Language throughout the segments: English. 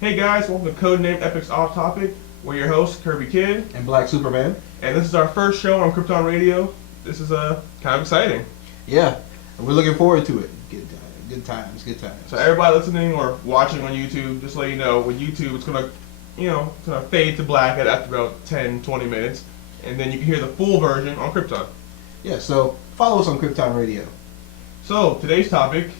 Hey guys, welcome to Codenamed Epics Off Topic. We're your hosts, Kerbykidd and Black Superman. And this is our first show on Krypton Radio. This is kind of exciting. Yeah, and we're looking forward to it. Good times. So everybody listening or watching on YouTube, just to let you know, with YouTube it's gonna fade to black after about 10-20 minutes, and then you can hear the full version on Krypton. Yeah, so follow us on Krypton Radio. So today's topic.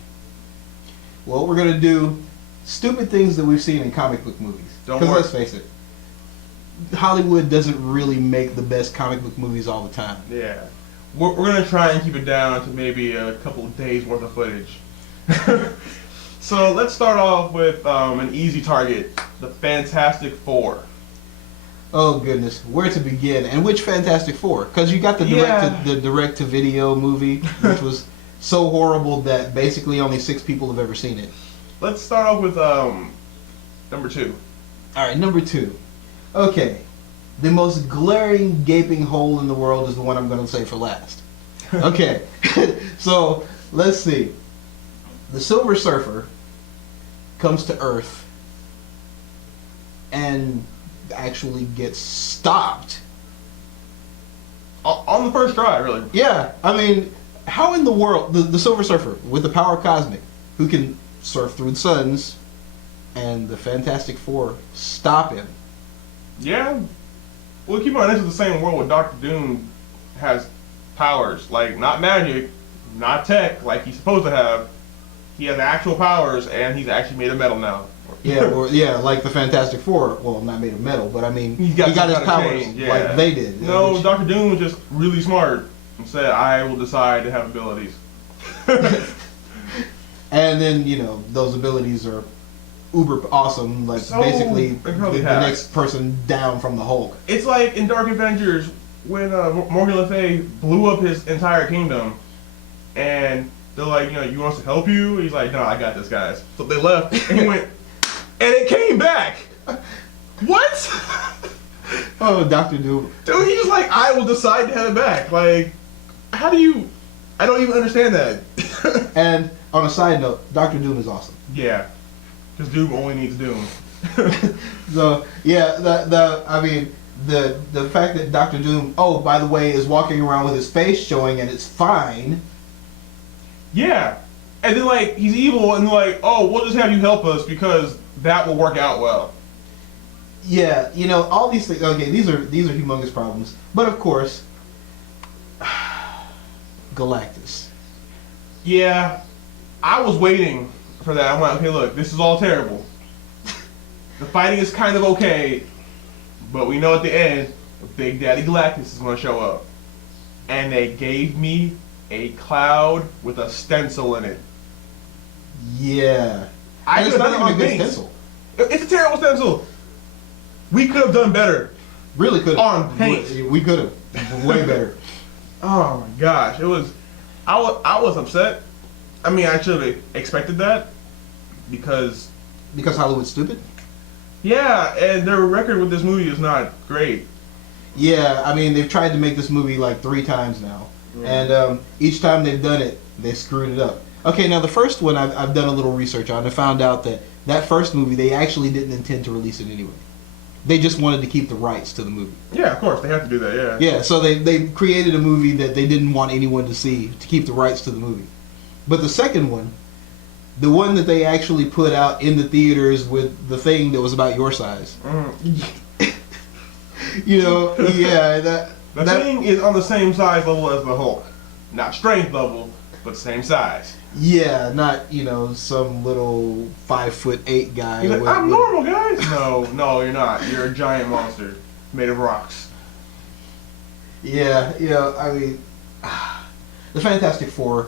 Well, we're gonna do stupid things that we've seen in comic book movies. Don't worry. Because let's face it, Hollywood doesn't really make the best comic book movies all the time. Yeah. We're going to try and keep it down to maybe a couple of days worth of footage. So let's start off with an easy target, the Fantastic Four. Oh goodness, where to begin? And which Fantastic Four? Because you got the direct to video movie, which was so horrible that basically only 6 people have ever seen it. Let's start off with number 2. All right, number 2. Okay, the most glaring gaping hole in the world is the one I'm going to say for last. Okay, so let's see. The Silver Surfer comes to Earth and actually gets stopped. On the first try, really. Yeah, I mean, how in the world, the Silver Surfer, with the power cosmic, who can surf through the suns, and the Fantastic Four stop him? Yeah. Well, keep in mind, this is the same world where Dr. Doom has powers. Like, not magic, not tech, like he's supposed to have. He has actual powers, and he's actually made of metal now. Yeah, like the Fantastic Four. Well, not made of metal, but I mean, he got his powers like they did. No, Dr. Doom was just really smart and said, I will decide to have abilities. And then, those abilities are uber awesome, like so, basically the next person down from the Hulk. It's like in Dark Avengers when Morgan Le Fay blew up his entire kingdom, and they're like, you want us to help you? He's like, no, I got this, guys. So they left, and he went, and it came back. What? Oh, Dr. Doom. Dude, he was like, I will decide to have it back. Like, how do you? I don't even understand that. And on a side note, Dr. Doom is awesome. Yeah. Because Doom only needs Doom. So yeah, the fact that Dr. Doom, oh by the way, is walking around with his face showing and it's fine. Yeah, and then like he's evil and like, oh, we'll just have you help us because that will work out well. Yeah, all these things. Okay, these are humongous problems, but of course, Galactus. Yeah, I was waiting for that. I'm like, okay, look, this is all terrible. The fighting is kind of okay, but we know at the end, Big Daddy Galactus is going to show up. And they gave me a cloud with a stencil in it. Yeah. It's not even a good stencil. It's a terrible stencil. We could have done better. Really could have. On paint. We could have. Way better. Oh my gosh. It was... I was upset. I mean, I should have expected that because Hollywood's stupid? Yeah, and their record with this movie is not great. Yeah, I mean, they've tried to make this movie like 3 times now. And each time they've done it, they screwed it up. Okay, now the first one I've done a little research on and found out that first movie, they actually didn't intend to release it anyway. They just wanted to keep the rights to the movie. Yeah, of course, they have to do that, yeah. Yeah, so they created a movie that they didn't want anyone to see to keep the rights to the movie. But the second one, the one that they actually put out in the theaters with the thing that was about your size. The thing is on the same size level as the Hulk. Not strength level, but same size. Yeah, not, some little 5'8" guy. He's like, I'm normal, guys. No, you're not. You're a giant monster made of rocks. Yeah, I mean, the Fantastic Four,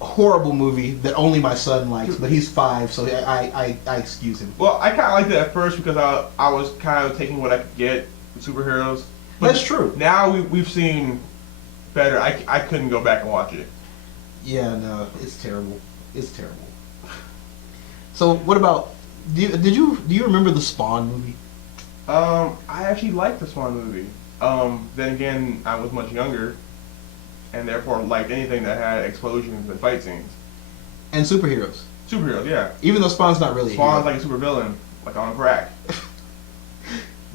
horrible movie that only my son likes, but he's 5, so I excuse him. Well, I kind of liked it at first because I was kind of taking what I could get with superheroes. But that's true. Now we've seen better. I couldn't go back and watch it. Yeah, no, it's terrible. It's terrible. So, what about? Do you remember the Spawn movie? I actually liked the Spawn movie. Then again, I was much younger, and therefore liked anything that had explosions and fight scenes. And superheroes. Superheroes, yeah. Even though Spawn's not really Spawn's a hero. like a super villain, like on crack.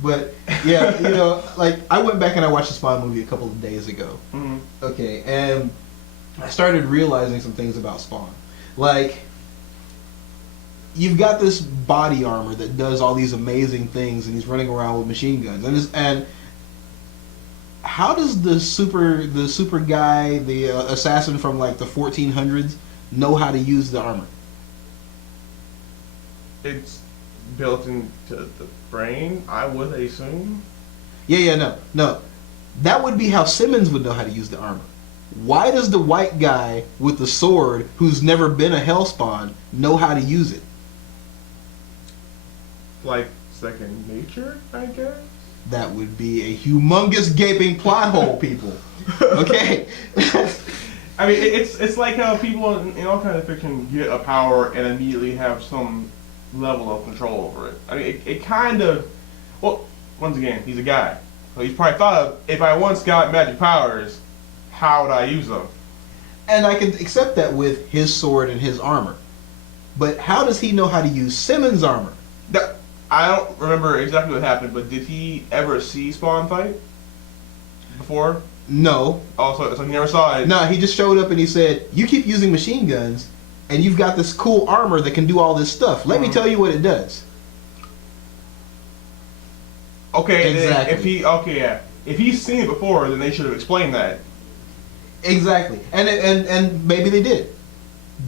But yeah, you know, like I went back and I watched the Spawn movie a couple of days ago. Mm-hmm. Okay, and I started realizing some things about Spawn. Like, you've got this body armor that does all these amazing things, and he's running around with machine guns. And how does the super guy, the assassin from like the 1400s, know how to use the armor? It's built into the brain, I would assume. Yeah, no. That would be how Simmons would know how to use the armor. Why does the white guy with the sword, who's never been a Hellspawn, know how to use it? Like second nature, I guess? That would be a humongous gaping plot hole, people. Okay? I mean, it's like how people in all kinds of fiction get a power and immediately have some level of control over it. I mean, it kind of... Well, once again, he's a guy. So he's probably thought of, if I once got magic powers, how would I use them? And I can accept that with his sword and his armor. But how does he know how to use Simmons' armor? I don't remember exactly what happened, but did he ever see Spawn fight before? No. Oh, so he never saw it. No, he just showed up and he said, you keep using machine guns, and you've got this cool armor that can do all this stuff. Let me tell you what it does. Okay, exactly. If he's seen it before, then they should have explained that. Exactly. And maybe they did.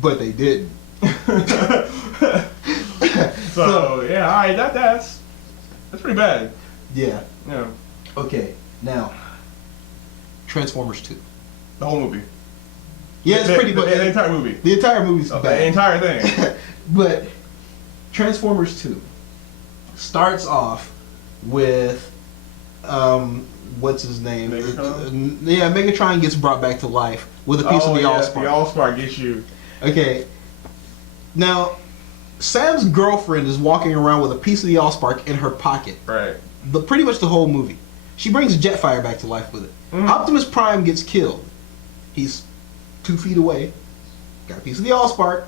But they didn't. So yeah, alright, that's pretty bad. Yeah. Yeah. Okay, now Transformers 2. The whole movie. Yeah, it's pretty bad. much The entire movie. The entire movie's bad. The entire thing. But Transformers 2 starts off with what's his name? Megatron? Yeah, Megatron gets brought back to life with a piece of the Allspark. The Allspark gets you. Okay. Now, Sam's girlfriend is walking around with a piece of the Allspark in her pocket. Right. Pretty much the whole movie. She brings Jetfire back to life with it. Mm-hmm. Optimus Prime gets killed. He's 2 feet away. Got a piece of the Allspark.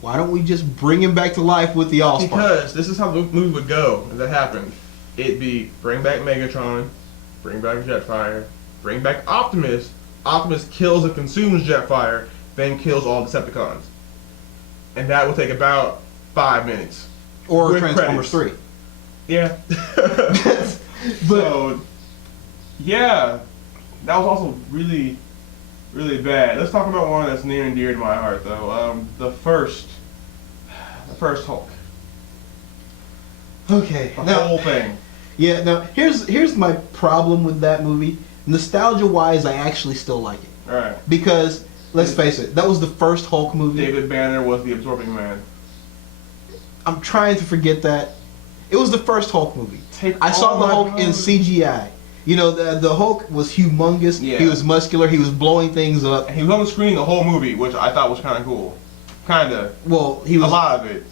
Why don't we just bring him back to life with the Allspark? Because this is how the movie would go if that happened. It'd be bring back Megatron, bring back Jetfire, bring back Optimus. Optimus kills and consumes Jetfire, then kills all Decepticons. And that will take about 5 minutes. Or Transformers 3. Yeah. So, yeah, that was also really, really bad. Let's talk about one that's near and dear to my heart, though. The first Hulk. Okay. The whole thing. Yeah. Now here's my problem with that movie. Nostalgia-wise, I actually still like it. All right. Because let's face it, that was the first Hulk movie. David Banner was the absorbing man. I'm trying to forget that. It was the first Hulk movie. I saw the Hulk in CGI. You know, the Hulk was humongous. Yeah. He was muscular. He was blowing things up. He was on the screen the whole movie, which I thought was kind of cool. Kind of. Well, he was a lot of it.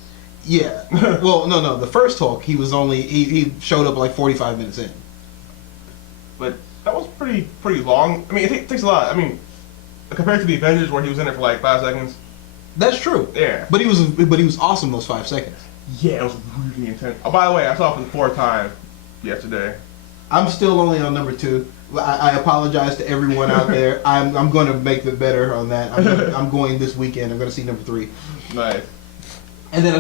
Yeah. Well, no. The first Hulk, he was only he showed up like 45 minutes in. But that was pretty long. I mean, it takes a lot. I mean, compared to the Avengers, where he was in it for like 5 seconds. That's true. Yeah. But he was awesome those 5 seconds. Yeah, it was really intense. Oh, by the way, I saw it for the 4th time yesterday. I'm still only on number 2. I apologize to everyone out there. I'm going to make it better on that. I'm going this weekend. I'm going to see number 3. Nice. And then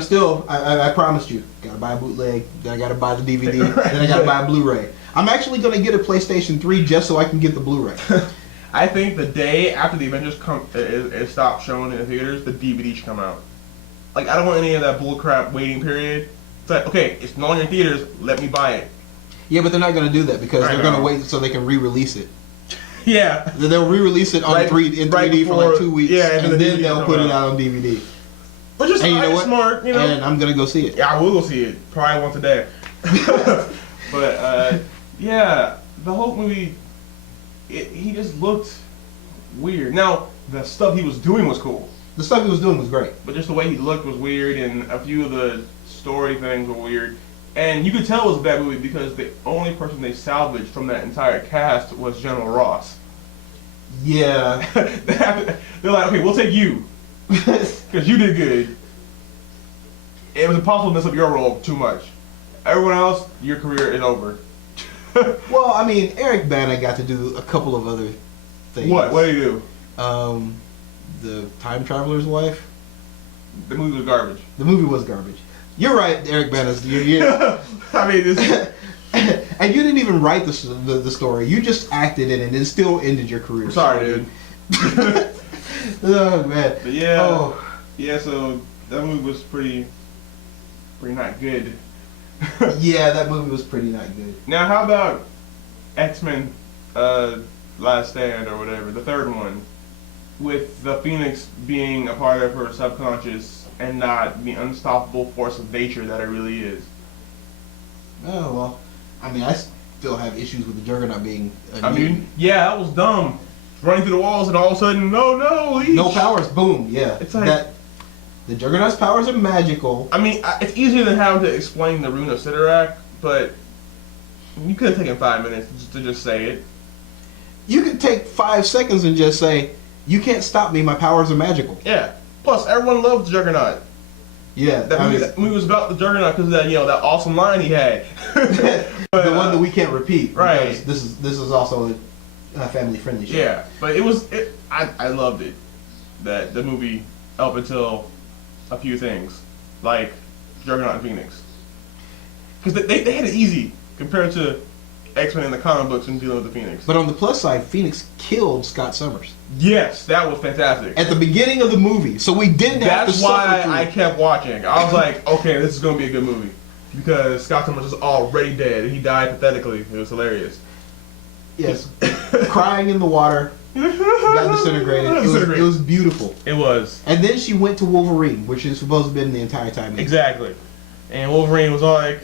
I promised you, gotta buy a bootleg, then I gotta buy the DVD, then I gotta buy a Blu-ray. I'm actually gonna get a PlayStation 3 just so I can get the Blu-ray. I think the day after the Avengers it stopped showing in the theaters, the DVD should come out. Like, I don't want any of that bullcrap waiting period. It's like, okay, it's not in your theaters, let me buy it. Yeah, but they're not gonna do that because they're gonna wait so they can re-release it. Yeah. They'll re-release it on in 3D for like 2 weeks, yeah, and then they'll put it out on DVD. Which is smart, you know. And I'm gonna go see it. Yeah, I will go see it. Probably once a day. But yeah, the whole movie, he just looked weird. Now, the stuff he was doing was cool. The stuff he was doing was great. But just the way he looked was weird, and a few of the story things were weird. And you could tell it was a bad movie because the only person they salvaged from that entire cast was General Ross. Yeah. They're like, okay, we'll take you. Because you did good. It was impossible to mess up your role too much. Everyone else, your career is over. Well, I mean, Eric Bana got to do a couple of other things. What? What did he do? The Time Traveler's Wife. The movie was garbage. The movie was garbage. You're right, Eric Bana's. I mean, this. And you didn't even write the story. You just acted in it, and it still ended your career. I'm sorry, dude. Oh man. But yeah. Yeah. So that movie was pretty not good. Yeah, that movie was pretty not good. Now, how about X-Men Last Stand or whatever, the third one, with the Phoenix being a part of her subconscious and not the unstoppable force of nature that it really is? Oh, well, I mean, I still have issues with the Juggernaut being I mean, yeah, that was dumb. Running through the walls and all of a sudden, no, leash. No powers, boom, yeah. It's like... that. The Juggernaut's powers are magical. I mean, it's easier than having to explain the rune of Sidorak, but you could have taken 5 minutes to just say it. You could take 5 seconds and just say, "You can't stop me. My powers are magical." Yeah. Plus, everyone loves the Juggernaut. Yeah, That movie was about the Juggernaut because of that, that awesome line he had. But, the one that we can't repeat. Right. Because this is also a family-friendly show. Yeah, but I loved it. The movie up until a few things, like Juggernaut and Phoenix. Because they had it easy compared to X-Men in the comic books and dealing with the Phoenix. But on the plus side, Phoenix killed Scott Summers. Yes, that was fantastic. At the beginning of the movie, so we didn't have to That's why suffer through I it. kept watching. I was like, okay, this is going to be a good movie. Because Scott Summers is already dead. He died pathetically. It was hilarious. Yes. Crying in the water. Got disintegrated. It was beautiful. It was. And then she went to Wolverine, which is supposed to have been the entire time. Exactly. And Wolverine was like,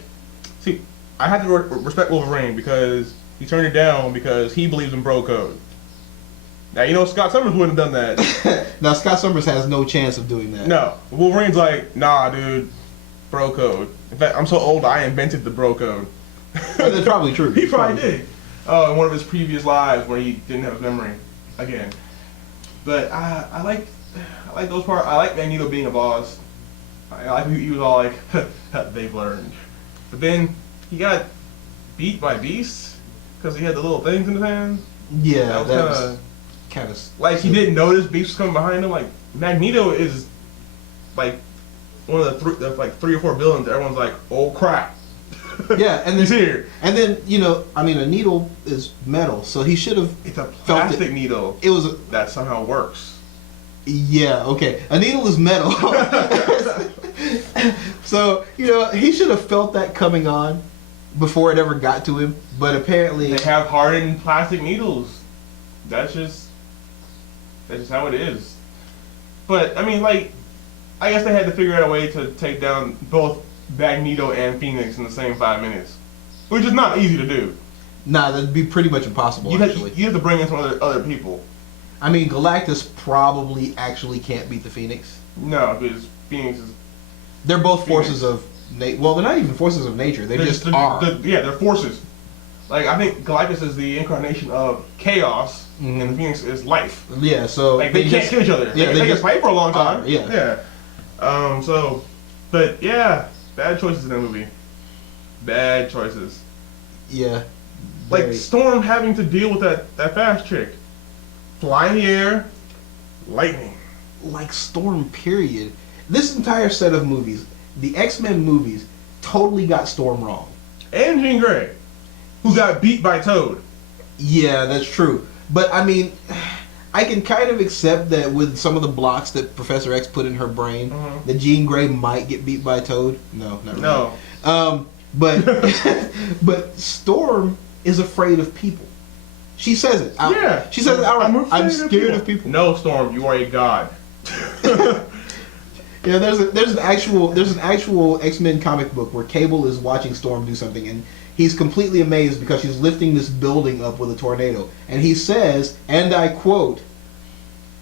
see, I have to respect Wolverine because he turned it down because he believes in bro code. Now, Scott Summers wouldn't have done that. Now, Scott Summers has no chance of doing that. No. Wolverine's like, nah, dude, bro code. In fact, I'm so old, I invented the bro code. That's probably true. He probably did. In one of his previous lives where he didn't have his memory again. But I like those parts. I like Magneto being a boss. I like he was all like, they've learned. But then he got beat by Beast because he had the little things in his hand. Yeah, that was kind of like he didn't notice Beast was coming behind him. Like Magneto is like one of the 3 or 4 villains that everyone's like, oh crap. Yeah, and then, he's here. And then I mean, a needle is metal, so he should have. It's a plastic needle. It was that somehow works. Yeah, okay. A needle is metal. So he should have felt that coming on before it ever got to him. But apparently, they have hardened plastic needles. That's just how it is. But I mean, I guess they had to figure out a way to take down both Magneto and Phoenix in the same 5 minutes, which is not easy to do. Nah, that'd be pretty much impossible. You actually, have to bring in some other people. I mean, Galactus probably actually can't beat the Phoenix. No, because Phoenix is. They're both forces of well, they're not even forces of nature. They're just are. They're forces. Like I think Galactus is the incarnation of chaos, and the Phoenix is life. Yeah, so they can't kill each other. Yeah, they can fight for a long time. Yeah. But yeah. Bad choices in that movie. Bad choices. Yeah. Like Storm having to deal with that fast chick. Fly in the air, lightning. Like Storm, period. This entire set of movies, the X-Men movies, totally got Storm wrong. And Jean Grey, who got beat by Toad. Yeah, that's true. But I mean, I can kind of accept that with some of the blocks that Professor X put in her brain, that Jean Grey might get beat by Toad. No, not really. No. But Storm is afraid of people. She says it. She says it outright. I'm scared of people. No, Storm, you are a god. Yeah, there's an actual X-Men comic book where Cable is watching Storm do something, and he's completely amazed because she's lifting this building up with a tornado. And he says, and I quote,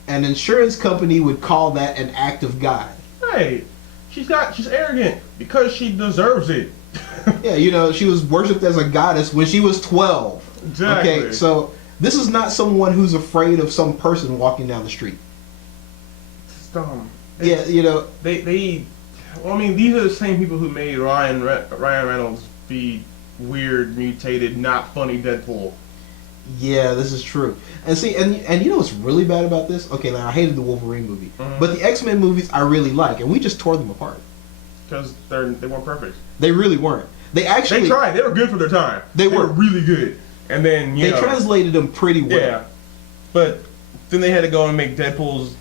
"An insurance company would call that an act of God." Right. She's arrogant because she deserves it. Yeah, she was worshipped as a goddess when she was 12. Exactly. Okay, so this is not someone who's afraid of some person walking down the street. It's dumb. Yeah, you know. They. Well, I mean, these are the same people who made Ryan Reynolds be weird, mutated, not funny Deadpool. Yeah, this is true. And see, and you know what's really bad about this? Okay, now I hated the Wolverine movie, but the X-Men movies I really like, and we just tore them apart. Because they weren't perfect. They really weren't. They tried. They were good for their time. They were really good. And then they translated them pretty well. Yeah, but then they had to go and make Deadpool's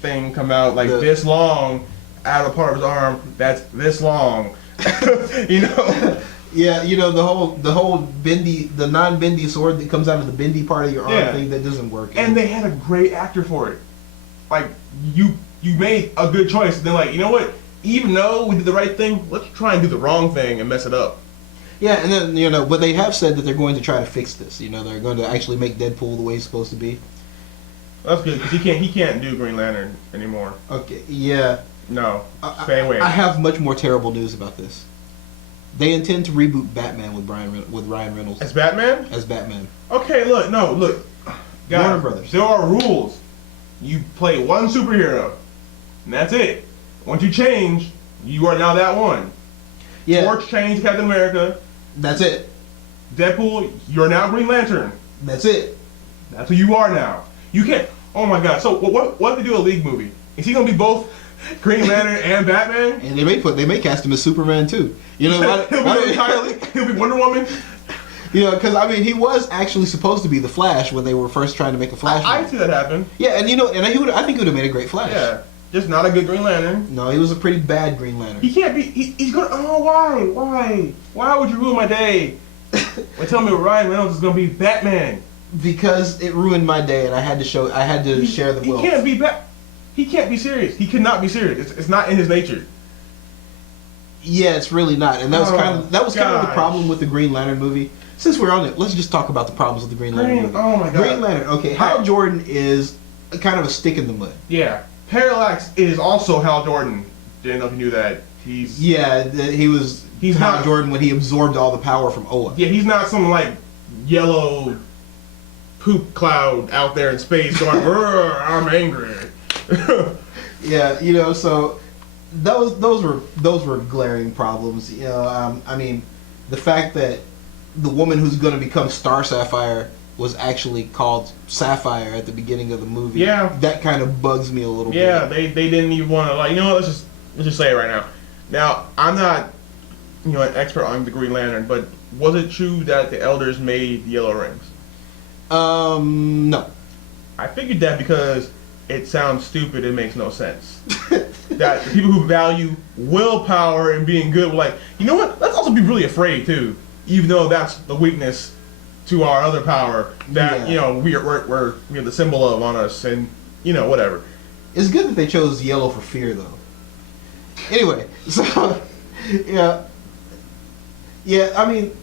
thing come out like this long, out of part of his arm that's this long. You know. Yeah, you know the whole bendy, the non-bendy sword that comes out of the bendy part of your arm thing that doesn't work. And they had a great actor for it. Like you made a good choice. Then like, you know what? Even though we did the right thing, let's try and do the wrong thing and mess it up. Yeah, and then you know, but they have said that they're going to try to fix this. You know, they're going to actually make Deadpool the way he's supposed to be. That's good because he can't do Green Lantern anymore. Okay, yeah. No, stay away. I have much more terrible news about this. They intend to reboot Batman with Ryan Reynolds as Batman. Okay, look, guys, Warner Brothers. There are rules. You play one superhero, and that's it. Once you change, you are now that one. Yeah. Torch changed Captain America. That's it. Deadpool, you're now Green Lantern. That's it. That's who you are now. You can't. Oh my God. So what if they do a League movie? Is he gonna be both Green Lantern and Batman? And they may cast him as Superman too. You know, he'll be Wonder Woman. You know, because I mean, he was actually supposed to be the Flash when they were first trying to make a Flash. I see that happen. Yeah, and you know, and I think he would have made a great Flash. Yeah, just not a good Green Lantern. No, he was a pretty bad Green Lantern. He can't be. He's gonna. Oh, why would you ruin my day? Tell me Ryan Reynolds is gonna be Batman. Because it ruined my day, and I had to share the wealth. He can't be serious. He cannot be serious. It's not in his nature. Yeah, it's really not, and that was kind of the problem with the Green Lantern movie. Since we're on it, let's just talk about the problems with the Green Lantern movie. Oh my God. Green Lantern. Okay, Hal Jordan is kind of a stick in the mud. Yeah, Parallax is also Hal Jordan. Didn't know if you knew that. He's Hal Jordan when he absorbed all the power from Oa. Yeah, he's not some like yellow poop cloud out there in space going, I'm angry. Yeah, you know, so those were glaring problems. You know, I mean, the fact that the woman who's going to become Star Sapphire was actually called Sapphire at the beginning of the movie. Yeah, that kind of bugs me a little bit. Yeah, they didn't even want to, like, you know, let's just say it right now. Now, I'm not, you know, an expert on the Green Lantern, but was it true that the Elders made the yellow rings? No. I figured that because it sounds stupid. It makes no sense. That the people who value willpower and being good were like, you know what? Let's also be really afraid too, even though that's the weakness to our other power that you know we have the symbol of on us, and you know whatever. It's good that they chose yellow for fear, though. Anyway, so yeah. I mean,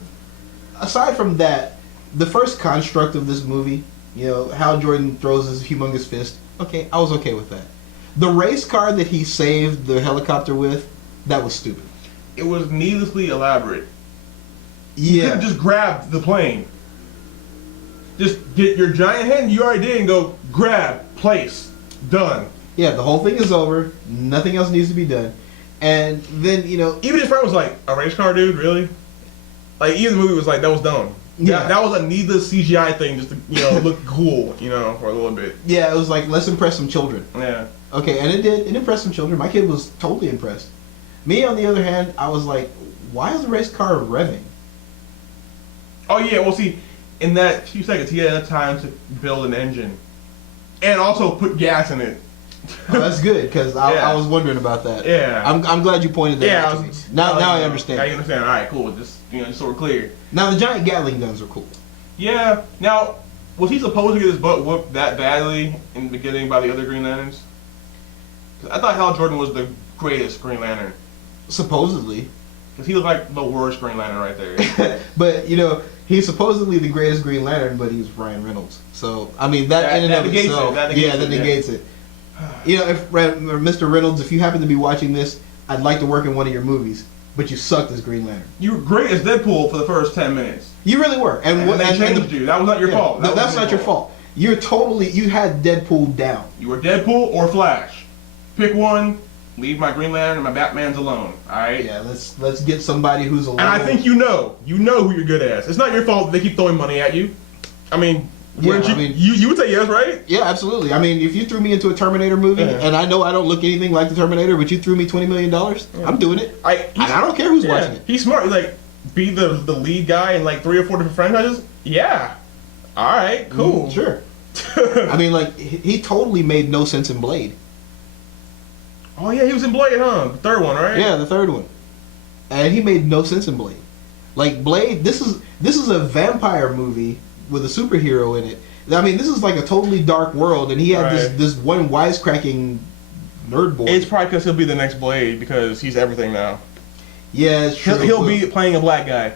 aside from that, the first construct of this movie, you know, Hal Jordan throws his humongous fist. Okay, I was okay with that. The race car that he saved the helicopter with, that was stupid. It was needlessly elaborate. Yeah. You could have just grabbed the plane. Just get your giant hand you already did and go grab, place, done. Yeah, the whole thing is over. Nothing else needs to be done. And then, you know... Even his friend was like, a race car, dude? Really? Like, even the movie was like, that was dumb. Yeah, that was a needless CGI thing just to, you know, look cool, you know, for a little bit. Yeah, it was like, let's impress some children. Yeah. Okay, and it did. It impressed some children. My kid was totally impressed. Me, on the other hand, I was like, why is the race car revving? Oh, yeah, well, see, in that few seconds, he had enough time to build an engine. And also put gas in it. Oh, that's good, because I was wondering about that. Yeah. I'm glad you pointed that out to me. Now I understand. Now you understand. All right, cool. Just, you know, just so we're clear. Now, the giant Gatling guns are cool. Yeah. Now, was he supposed to get his butt whooped that badly in the beginning by the other Green Lanterns? 'Cause I thought Hal Jordan was the greatest Green Lantern. Supposedly. Because he looked like the worst Green Lantern right there. But, you know, he's supposedly the greatest Green Lantern, but he's Ryan Reynolds. So, I mean, that in and of itself... That negates it. You know, if Mr. Reynolds, if you happen to be watching this, I'd like to work in one of your movies, but you sucked as Green Lantern. You were great as Deadpool for the first 10 minutes. You really were. And they changed you. That was not your fault. That's not your fault. You had Deadpool down. You were Deadpool or Flash. Pick one. Leave my Green Lantern and my Batman's alone. All right. Yeah, let's get somebody who's a And I think you know who you're good as. It's not your fault that they keep throwing money at you. I mean, you would say yes, right? Yeah, absolutely. I mean, if you threw me into a Terminator movie, and I know I don't look anything like the Terminator, but you threw me $20 million, I'm doing it. And I don't care who's watching it. He's smart. He's like, be the lead guy in like 3 or 4 different franchises. Yeah. All right. Cool. Sure. I mean, like, he totally made no sense in Blade. Oh yeah, he was in Blade, huh? The third one, right? Yeah, the third one. And he made no sense in Blade. Like, Blade, this is a vampire movie with a superhero in it. I mean, this is like a totally dark world, and he had this one wisecracking nerd boy. It's probably because he'll be the next Blade because he's everything now. Yeah, it's true. He'll be playing a black guy.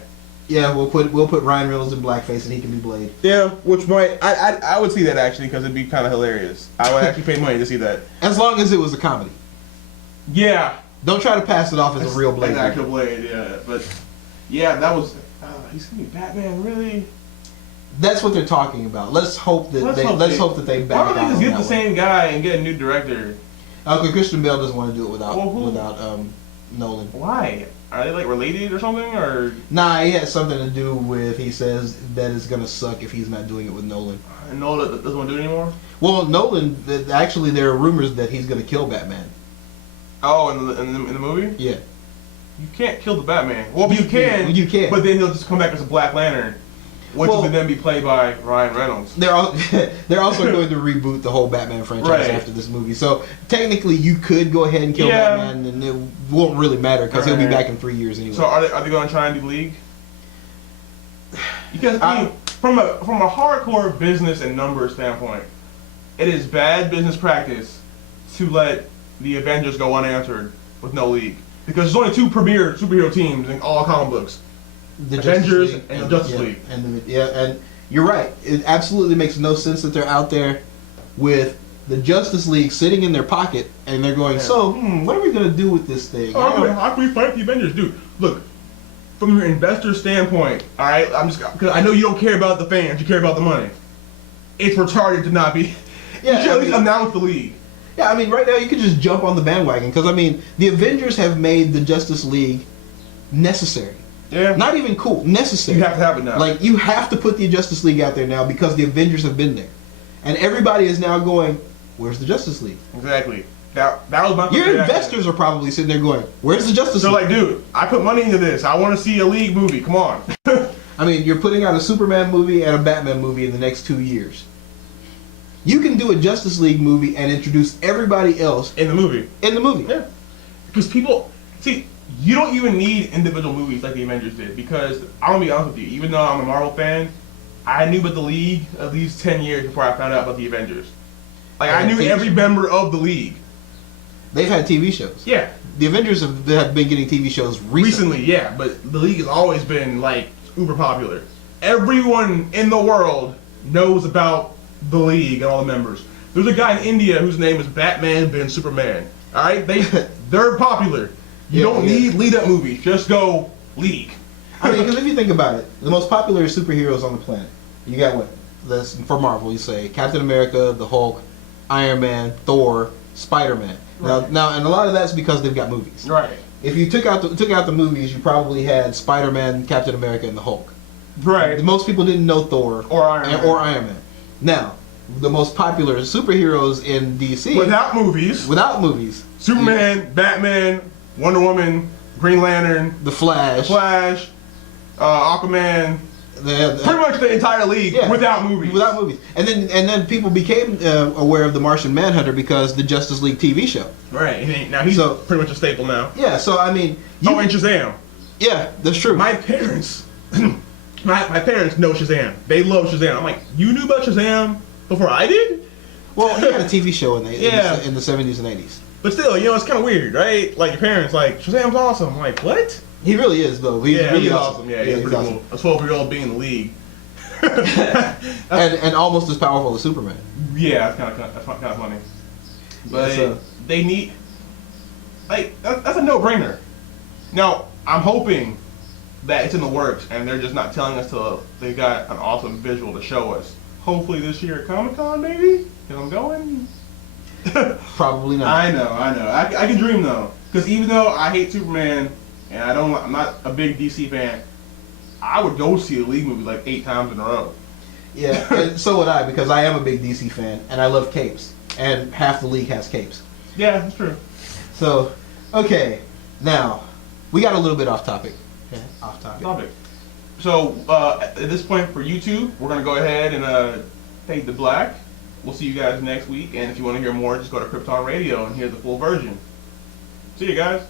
Yeah, we'll put Ryan Reynolds in blackface, and he can be Blade. Yeah, which might I would see that actually because it'd be kind of hilarious. I would actually pay money to see that. As long as it was a comedy. Yeah. Don't try to pass it off as a real Blade. An actual Blade, yeah. But yeah, that was. He's gonna be Batman, really? That's what they're talking about. Let's hope that let's hope that they back Why don't they just get the way. same guy and get a new director? Okay, Christian Bale doesn't want to do it without Nolan. Why? Are they like related or something, or? Nah, he has something to do with. He says that it's gonna suck if he's not doing it with Nolan. And Nolan doesn't want to do it anymore. Well, Nolan. Actually, there are rumors that he's gonna kill Batman. Oh, in the movie? Yeah. You can't kill the Batman. Well, you can. You can. But then he'll just come back as a Black Lantern, which will then be played by Ryan Reynolds. They're also going to reboot the whole Batman franchise after this movie. So technically, you could go ahead and kill Batman, and it won't really matter because he'll be back in 3 years anyway. So are they going to try and do League? Because I mean, from a hardcore business and numbers standpoint, it is bad business practice to let the Avengers go unanswered with no League. Because there's only 2 premier superhero teams in all comic books. The Avengers and the Justice League. And you're right. It absolutely makes no sense that they're out there with the Justice League sitting in their pocket and they're going, so, what are we going to do with this thing? How can we fight the Avengers? Dude, look, from your investor standpoint, alright, because I know you don't care about the fans, you care about the money. It's retarded to not be. You should at least announce the League. Yeah, I mean, right now you could just jump on the bandwagon because, I mean, the Avengers have made the Justice League necessary. Yeah. Not even cool, necessary. You have to have it now. Like, you have to put the Justice League out there now because the Avengers have been there. And everybody is now going, where's the Justice League? Exactly. That was my Your investors are probably sitting there going, where's the Justice League? They're like, dude, I put money into this. I want to see a League movie. Come on. I mean, you're putting out a Superman movie and a Batman movie in the next 2 years. You can do a Justice League movie and introduce everybody else in the movie. Yeah. Because people, see, you don't even need individual movies like the Avengers did. Because, I'm going to be honest with you, even though I'm a Marvel fan, I knew about the League at least 10 years before I found out about the Avengers. Like, I knew every member of the League. They've had TV shows. Yeah. The Avengers have been getting TV shows recently. Yeah, but the League has always been, like, uber popular. Everyone in the world knows about the League and all the members. There's a guy in India whose name is Batman bin Superman. Alright? They're popular. You don't need lead-up movies. Just go League. I mean, because if you think about it, the most popular superheroes on the planet, you got what? That's for Marvel, you say Captain America, the Hulk, Iron Man, Thor, Spider-Man. Right. Now, and a lot of that's because they've got movies. Right. If you took out the movies, you probably had Spider-Man, Captain America, and the Hulk. Right. Most people didn't know Thor or Iron Man. Now, the most popular superheroes in DC without movies, Superman, Batman, Wonder Woman, Green Lantern, The Flash, Aquaman, pretty much the entire League without movies. And then people became aware of the Martian Manhunter because the Justice League TV show. Right. Now he's pretty much a staple now. Yeah. So I mean. And Shazam. Yeah, that's true. My parents. My parents know Shazam. They love Shazam. I'm like, you knew about Shazam before I did? Well, he had a TV show in the 70s and 80s. But still, it's kind of weird, right? Like, your parents like, Shazam's awesome. I'm like, what? He really is, though. He's really awesome. Yeah, he's pretty cool. A 12-year-old being in the League. and almost as powerful as Superman. Yeah, that's kind of funny. But they need... Like, that's a no-brainer. Now, I'm hoping that it's in the works, and they're just not telling us till they got an awesome visual to show us. Hopefully this year at Comic-Con, maybe? Because I'm going. Probably not. I know. I can dream though, because even though I hate Superman and I'm not a big DC fan, I would go see a League movie like 8 times in a row. Yeah, and so would I, because I am a big DC fan and I love capes, and half the league has capes. Yeah, that's true. So, okay, now we got a little bit off topic. Okay, off topic. So at this point for YouTube, we're gonna go ahead and fade to black. We'll see you guys next week, and if you want to hear more, just go to Krypton Radio and hear the full version. See you guys.